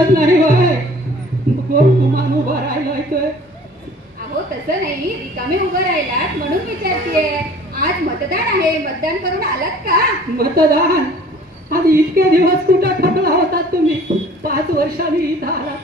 दिसत नाही होय गुमान उभा राहिलाय तो. अहो तसं नाही, रिकामे उभं राहिलात म्हणून विचारतेय. आज मतदान आहे, मतदान करून आलात का? मतदान? आणि इतके दिवस कुठं ठकला होता तुम्ही? 5 वर्षांनी इथं आला.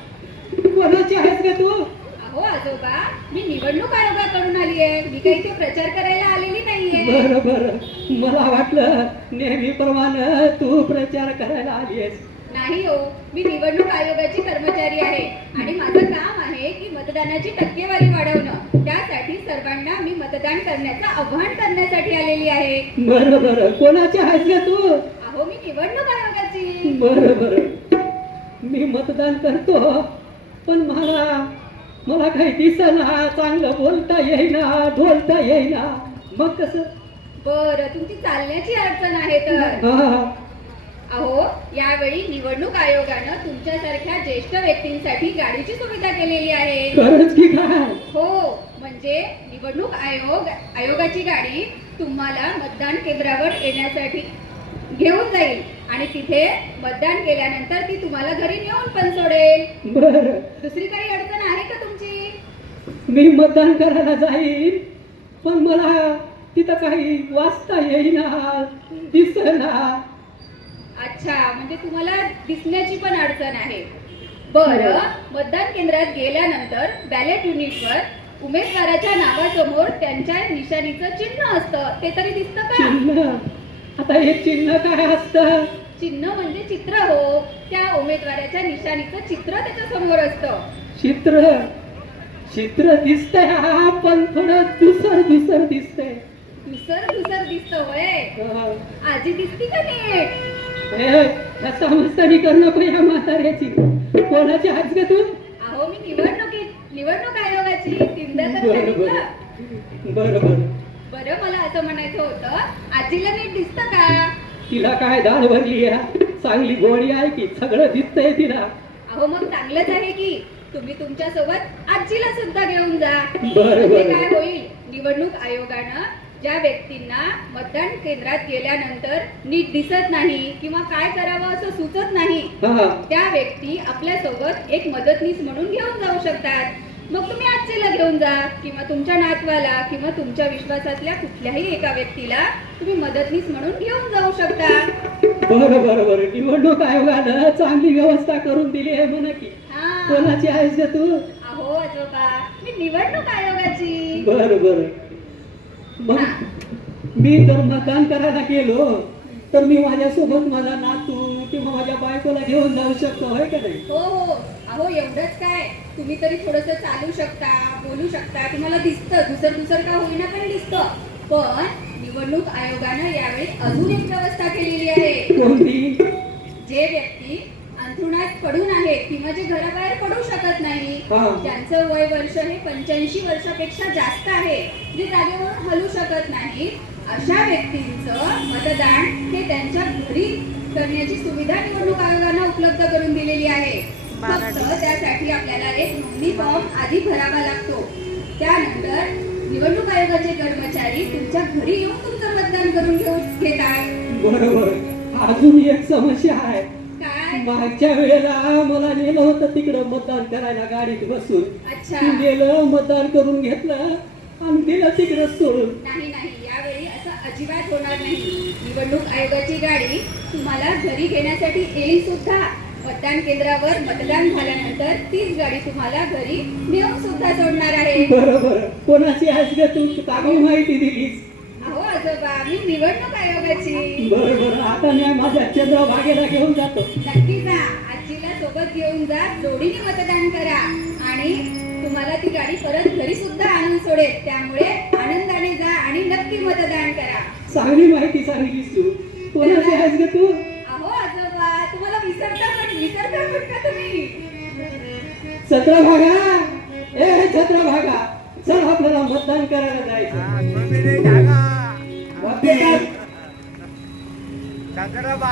कोणाची आहेस ग तू? अहो आजोबा, मी निवडणूक आयोगाकडून आली आहे. मी काही इथे प्रचार करायला आलेली नाहीये. बरं बरं, मला वाटलं नेहमीप्रमाणे तू प्रचार करायला आली आहेस. नाही हो, मी निवडणूक आयोगाची कर्मचारी आहे आणि माझं काम आहे की मतदानाची टक्केवारी वाढवणं. त्यासाठी सर्वांना मी मतदान करण्याचं आवाहन करण्यासाठी आलेली आहे. बरं बरं, कोणाची आहेस ग तू? अहो मी निवडणूक आयोगाची. बरं बरं, मी मतदान करतो, पण मला काही दिसेना, चांगलं बोलता येईना, ढोलता येईना. मग कसं? बरं, तुमची चालण्याची अडचण आहे तर. हा, अहो यावेळी निवडणूक आयोगानं तुमच्यासारख्या ज्येष्ठ व्यक्तींसाठी गाडीची सुविधा केलेली आहे. खरंच की काय? हो, म्हणजे निवडणूक आयोगाची गाडी तुम्हाला मतदान केंद्रावर येण्यासाठी घेऊन जाईल आणि तिथे मतदान केल्यानंतर ती तुम्हाला घरी नेऊन पण सोडेल. बरं, दुसरी काही अडचण आहे का तुमची? मी मतदान करायला जाईन, पण मला तिथं काही वाचता येईना, दिसेना. अच्छा, म्हणजे तुम्हाला दिसण्याची पण अडचण आहे. बरं, मतदान केंद्रात गेल्यानंतर बॅलेट युनिटवर उमेदवाराच्या नावासमोर त्यांच्या निशाणीचं चिन्ह असतं, ते तरी दिसतं का? चिन्ह? आता हे चिन्ह काय असतं? चिन्ह म्हणजे चित्र हो. त्या उमेदवाराच्या निशाणीचं चित्र त्याच्या समोर असतं. चित्र दिसतंय, हा पण थोडं दुसर दिसतंय. दुसर दिसतं होय. आजी दिसती का नीट? समजतानी करणं पण या म्हाताऱ्याची. कोणाची आहेस ग तू? अहो मी निवडणूक आयोगाची. तीनदा तर बरं सांगितलं. बरं, बरं, मला असं म्हणायचं होतं, आजीला नीट दिसतं का? तिला काय दाढ भरली आहे, चांगली गोडी आहे की सगळं दिसतंय तिला. अहो मग चांगलंच आहे की तुम्ही तुमच्या सोबत आजीला सुद्धा घेऊन जा. बरं म्हणजे बरं. काय होईल, निवडणूक आयोगानं ज्या व्यक्तींना मतदान केंद्रात गेल्यानंतर नीट दिसत नाही किंवा काय करावं असं सुचत नाही, हा, त्या व्यक्ती आपल्या सोबत एक मदतनीस म्हणून घेऊन जाऊ शकतात. मग तुम्ही आजीला घेऊन जा किंवा तुमच्या नातवाला किंवा तुमच्या विश्वासातल्या कुठल्याही एका व्यक्तीला तुम्ही मदतनीस म्हणून घेऊन जाऊ शकता. बरं, निवडणूक आयोगानं चांगली व्यवस्था करून दिली आहे म्हणा की. हा. कोणाची आहेस ग तू? अहो आजोबा, मी निवडणूक आयोगाची. बरं, मग मी जर मतदान करायला गेलो तर मी माझ्यासोबत माझा नातू किंवा माझ्या बायकोला घेऊन जाऊ शकतो, होय का नाही? हो, अहो एवढंच काय, तुम्ही तरी थोडस चालू शकता, बोलू शकता, तुम्हाला दिसतं, दुसर का होईना पण दिसतं. पण निवडणूक आयोगानं यावेळी अजून एक व्यवस्था केलेली आहे. कोणती? जे व्यक्ती अंथरुणात पडून आहेत किंवा जे घराबाहेर पडू शकत नाही, हा. ज्यांचं वय वर्ष हे 85 वर्षापेक्षा जास्त आहे, जे जागेवरून हलू शकत नाही, अशा व्यक्तींचं मतदान हे त्यांच्या घरी करण्याची सुविधा निवडणूक आयोगानं उपलब्ध करून दिलेली आहे. फक्त त्यासाठी आपल्याला एक नोंदणी फॉर्म आधी भरावा लागतो. त्यानंतर निवडणूक आयोगाचे कर्मचारी तुमच्या घरी येऊन तुमचं मतदान करून घेतात. बरोबर. अजून एक समस्या आहे. काय? मागच्या वेळेला मला नेलं होतं तिकडं मतदान करायला गाडीत बसून. अच्छा. गेलं, मतदान करून घेतलं आणि दिलं तिकडं सोडून. नाही, यावेळी असं अजिबात होणार नाही. निवडणूक आयोगाची गाडी तुम्हाला घरी घेण्यासाठी येईल सुद्धा. मतदान केंद्रावर मतदान झाल्यानंतर तीच गाडी तुम्हाला घरी नेऊन सुद्धा सोडणार आहे. बरोबर. कोणाची आहेस ग तू? चांगली माहिती दिलीस. अहो आजोबा, मी निवडणूक आयोगाची. बरोबर. आता मी माझ्या चंद्रभागेला घेऊन जातो. नक्की जा, आजीला सोबत घेऊन जा, जोडीने मतदान करा आणि तुम्हाला ती गाडी परत घरी सुद्धा आणून सोडेल. त्यामुळे आनंदाने जा आणि नक्की मतदान करा. चांगली माहिती सांगितलीस तू. कोणाची आहेस ग तू? अहो आजोबा, तुम्हाला विसरता पण का तुम्ही? छत्रभागा, ए छत्रभागा, चल आपल्याला मतदान करायला जायचं.